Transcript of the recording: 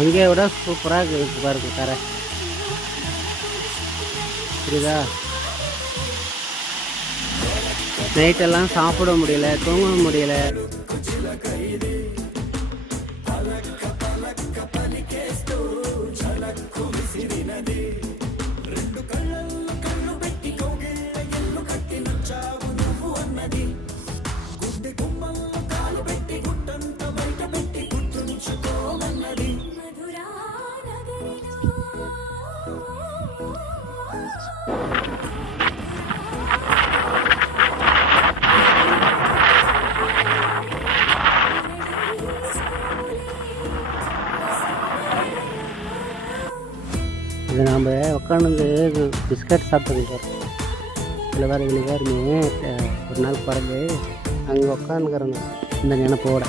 அங்கேயே விட சூப்பராக இருக்குது பாருங்க கரை. புரியுதா? நைட்டெல்லாம் சாப்பிட முடியல, தூங்க முடியல. இது நாம் உட்காந்து பிஸ்கட் சாப்பிட்டுருக்கோம். இதில் வேறு இதில் வேறுமே ஒரு நாள் பிறகு அங்கே உட்காந்துக்கிறேன் இந்த நினைப்போட.